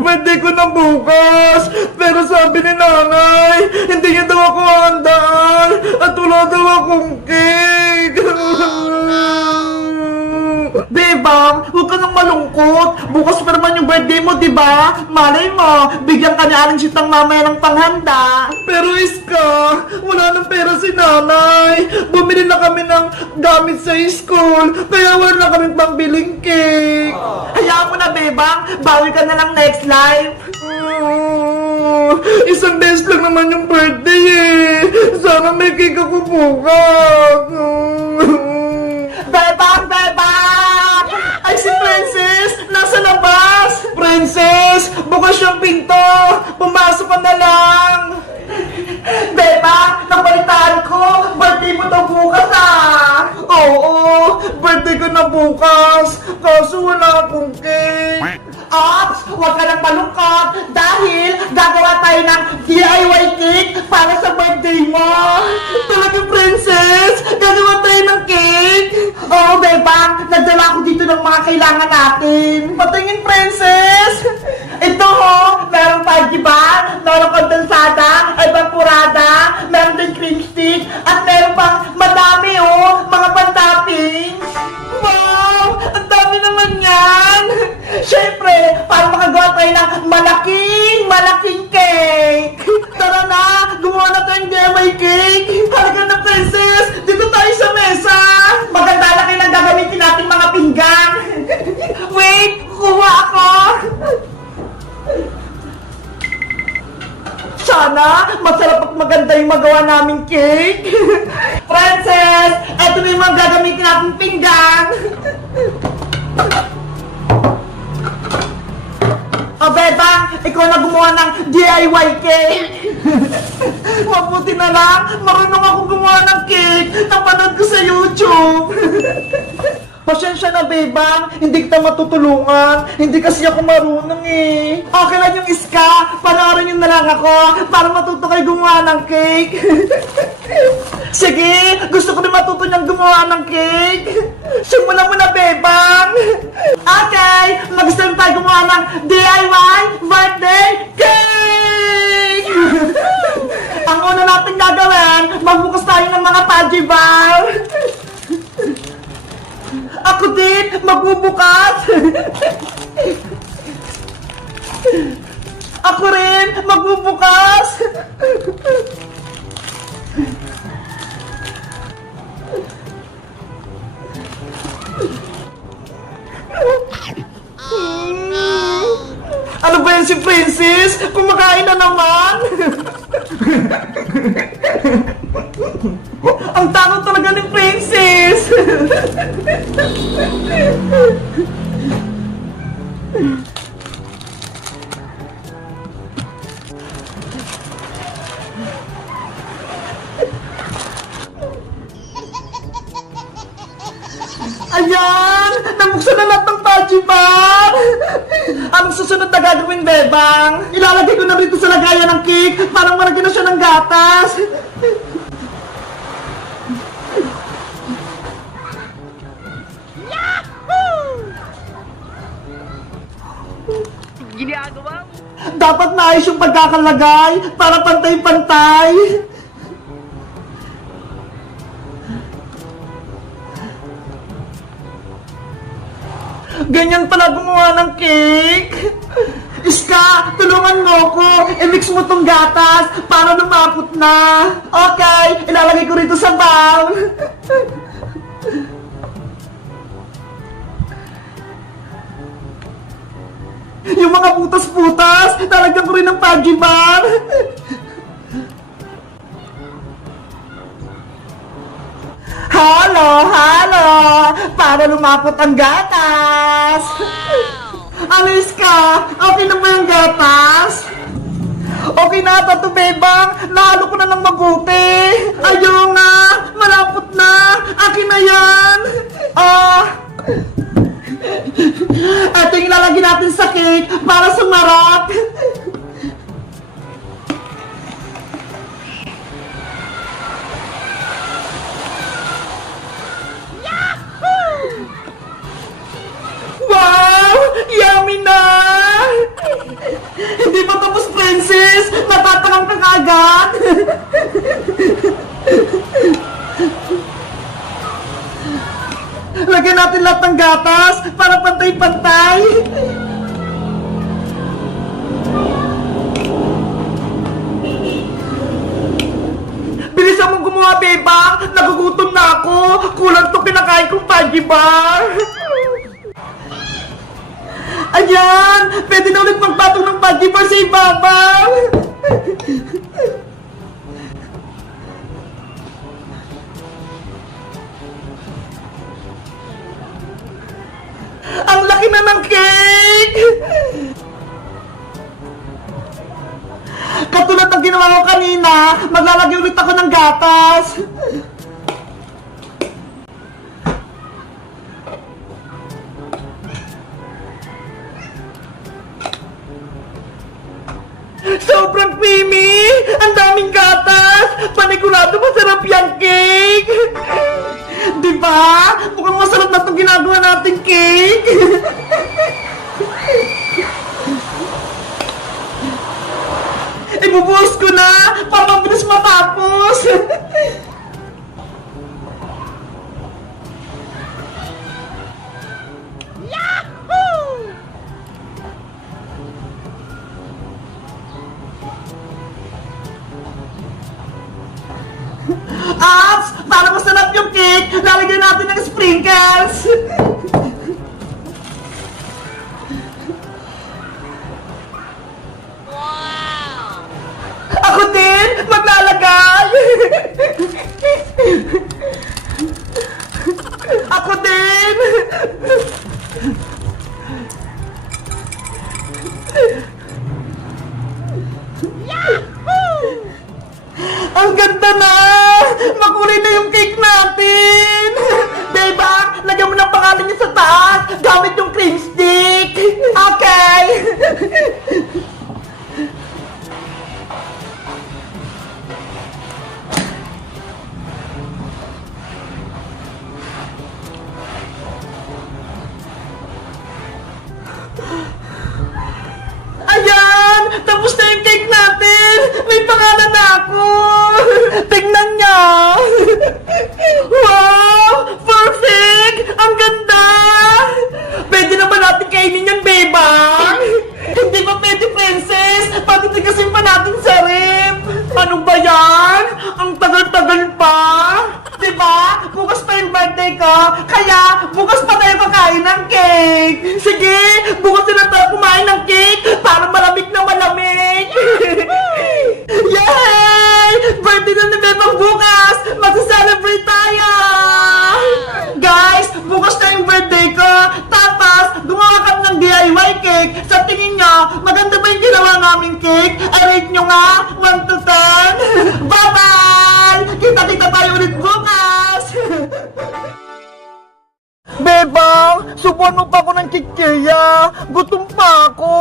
Birthday ko na bukas! Pero sabi ni nanay, hindi niya daw ako handaan at wala daw akong cake! Bebang, huwag ka nang malungkot. Bukas pa naman yung birthday mo, diba? Malay mo, bigyan ka ni Aling Sitang mamaya ng panghanda. Pero Iska, wala nang pera si nanay. Bumili na kami ng gamit sa school, kaya wala na kami pangbiling cake. Hayaan mo na, Bebang. Bawi ka na lang next life. Isang beses lang naman yung birthday eh. Sana may cake ako bukas. Bebang! Bebang! Ay, si Princess! Nasa labas! Princess! Bukas yung pinto! Pumasok ka na lang! Bebang! Nabalitaan ko! Birthday mo daw bukas ah! Oo! Birthday ko na bukas! Kaso wala akong cake! Ops! Huwag ka nang malungkot dahil gagawa tayo ng DIY cake para sa birthday mo! Talaga, Princess! Gagawa tayo ng cake! Oo, Bebang! Nagdala ko dito ng mga kailangan natin! Patingin, Princess! Ito ho! Merong pajiban, merong kondensada, ay vaporada, meron din cream stick, at meron pang madami oh! Mga pan-toppings! Wow! Ang dami naman yan! Siyempre, para makagawa tayo ng malaking cake! Tara na! Gumawa na tayong DIY cake! Halika na, Princess! Dito tayo sa mesa! Maganda na kayo ng gagamitin natin mga pinggan! Wait! Kuha ako! Sana, masarap at maganda yung magawa naming cake! Princess! Eto na yung mga gagamitin natin pinggan! O, Bebang, ikaw na gumawa ng DIY cake! Mabuti na lang, marunong ako gumawa ng cake! Napanood ko sa YouTube! Pasensya na, Bebang, hindi kita matutulungan. Hindi kasi ako marunong eh. Okay lang yung Iska, panoorin nyo na lang ako para matuto kayo gumawa ng cake. Sige, gusto ko na matuto niyang gumawa ng cake. Simulan mo na, Bebang. Okay, mag-start tayo gumawa ng DIY birthday cake! Ang una natin gagawin, magbukas tayo ng mga Pudgy bar. Ako din, magbubukas! Ako rin, magbubukas! Ano ba yan si Princess? Kumakain na naman! Ang takot talaga ni Princess! Ayan! Nabuksan na lahat ng Pudgy bar! Anong susunod na gagawin, Bebang? Ilalagay ko na rito sa lagayan ng cake para maragyan na siya ng gatas! Ginagawa mo? Dapat maayos yung pagkakalagay para pantay-pantay! Ganyan pala gumawa ng cake! Iska, tulungan mo ko! I-mix mo tong gatas para lumapot na! Okay, ilalagay ko rito sa bowl! Yung mga butas-butas, talagyan ko rin ng Pudgy bar! Halo! Halo! Para lumapot ang gatas! Ano, Iska? Okay na ba yung gatas? Okay na, Tato Bebang! Nahalo ko na ng mabuti! Ayaw nga! Malapot na! Akin na yan! Ito yung ilalagay natin sa cake para sumarap! Wow! Yummy na! gatas para pantay-pantay. Bilisan mong gumawa, bebang! Nagugutom na ako! Kulang to kinakain kong Pudgy Bar! Ayan! Pwede na ulit magpatong ng Pudgy Bar sa ibabaw! Ang laki na ng cake! Katulad ng ginawa ko kanina, maglalagay ulit ako ng gatas. Sobrang creamy! Ang daming gatas! Panigurado masarap yung cake! Diba? Mukhang masarap na itong ginagawa nating cake! Ibubuhos ko na para mabilis matapos! Apps! Para masarap yung cake, lalagyan natin ng sprinkles! Ako din! Maglalagay! Ako din! Ang ganda na! Makulay na yung cake natin! Beba, lagyan mo ng pangalan niya sa taas gamit yung cream stick! Okay! Ayan! Tapos na yung cake natin! May pangalan na ako! Tingnan niyo! Wow! Perfect! Ang ganda! Pwede naman natin kainin yan, beba! Hindi ba pwede, princess? Patitigasin pa natin sa rep! Ano ba yan? Ang tagal-tagal pa! Diba? Bukas pa yung birthday ko, kaya bukas pa tayo kakain ng cake! Sige! Bukas na tayo kumain ng cake para malamig na malamig! Yay! Birthday na ni Bebang bukas! Mag-celebrate tayo! Guys, bukas na yung birthday ko! Tapos, gumawa kami ng DIY cake! Sa tingin nyo, maganda ba yung ginawa naming cake? I-rate nyo nga! 1 to 10! Bye-bye! Kita-kita tayo ulit bukas! Bebang, subuan mo pa ako ng kikirya. Gutom pa ako.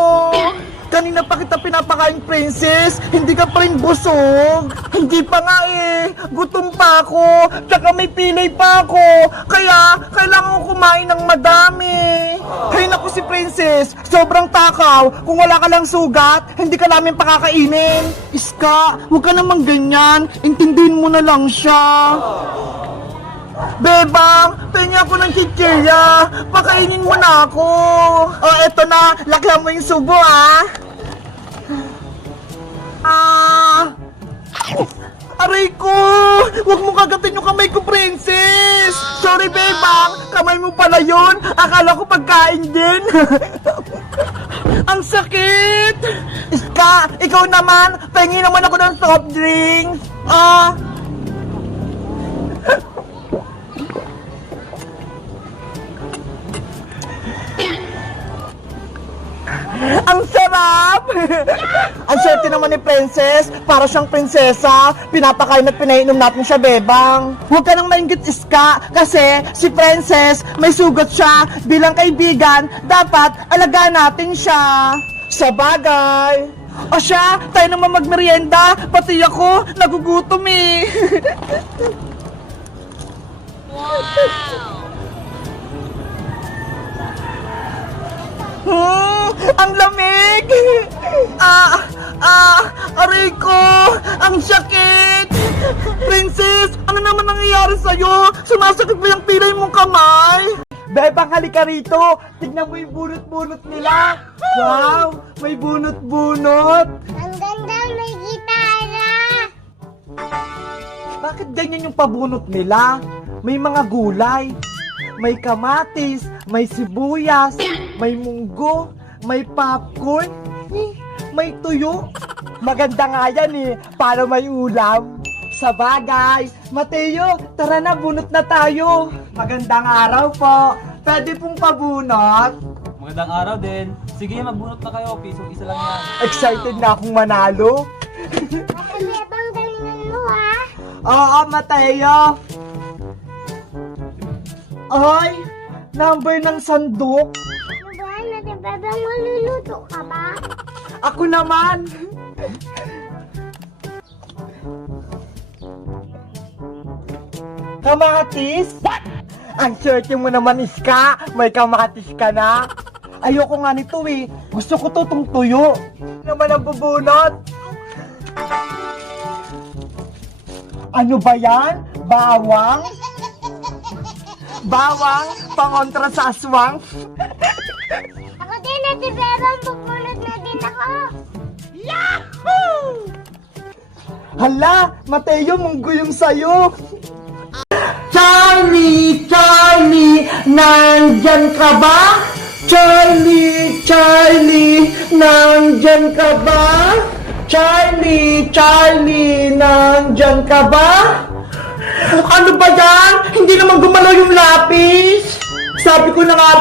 Kanina pa kita pinapakain, princess. Hindi ka pa rin busog. Hindi pa nga eh. Gutom pa ako. Tsaka may pilay pa ako. Kaya, kailangan ko kumain ng madami. Hay naku si princess. Sobrang takaw. Kung wala ka lang sugat, hindi ka namin pakakainin. Iska, huwag ka namang ganyan. Intindihin mo na lang siya. Bebang, pengi ako ng chichirya. Pakainin mo na ako. Oh, eto na. Lakyan mo yung subo, ah. Aray ko! Huwag mo kagatin yung kamay ko, princess! Sorry, Bebang. Kamay mo pala yun. Akala ko pagkain din. Ang sakit! Iska, ikaw naman. Pengi naman ako ng soft drink. Ang sarap! Ang swerte naman ni Princess. Para siyang prinsesa. Pinapakain at pinainom natin siya, Bebang. Huwag ka nang maingit, Iska. Kasi si Princess, may sugat siya. Bilang kaibigan, dapat alagaan natin siya. Sa bagay. O siya, tayo naman magmerienda. Pati ako, nagugutom eh. Wow! Ang lamig! Aray ko! Ang sakit! Princess, ano naman nangyayari sa'yo? Sumasakit ba yung pilay mong kamay? Bebang, halika rito. Tignan mo yung bunot-bunot nila. Wow, may bunot-bunot. Ang ganda, may gitara. Bakit ganyan yung pabunot nila? May mga gulay. May kamatis, may sibuyas, may munggo, may popcorn, may tuyo. Maganda nga yan eh, para may ulam. Sa bagay, Mateo, tara na, bunot na tayo. Magandang araw po. Pwede pong pabunot. Magandang araw din. Sige, magbunot na kayo. Pisong isa lang yan. Excited na akong manalo. Ate Bebang, galingan mo ha. Oo, Mateo. Ay, number ng sandok. Ano ba, Ate Bebang, maluluto ka ba? Ako naman. Kamatis? What? Ang swerte mo naman, Iska. May kamatis ka na. Ayoko nga nito eh. Gusto ko to tong tuyo. Naman ang bubunot. Ano ba yan? Bawang? Bawang? Pangontra sa aswang? Ako din, Ate Bebang, bubunot na din ako. Hala, Mateo, munggo yung sayo. Charlie, Charlie, nandyan ka ba? Charlie, Charlie, nandyan ka ba? Charlie, Charlie, nandyan ka ba? Ano ba yan? Hindi naman gumalaw yung lapis. Sabi ko na nga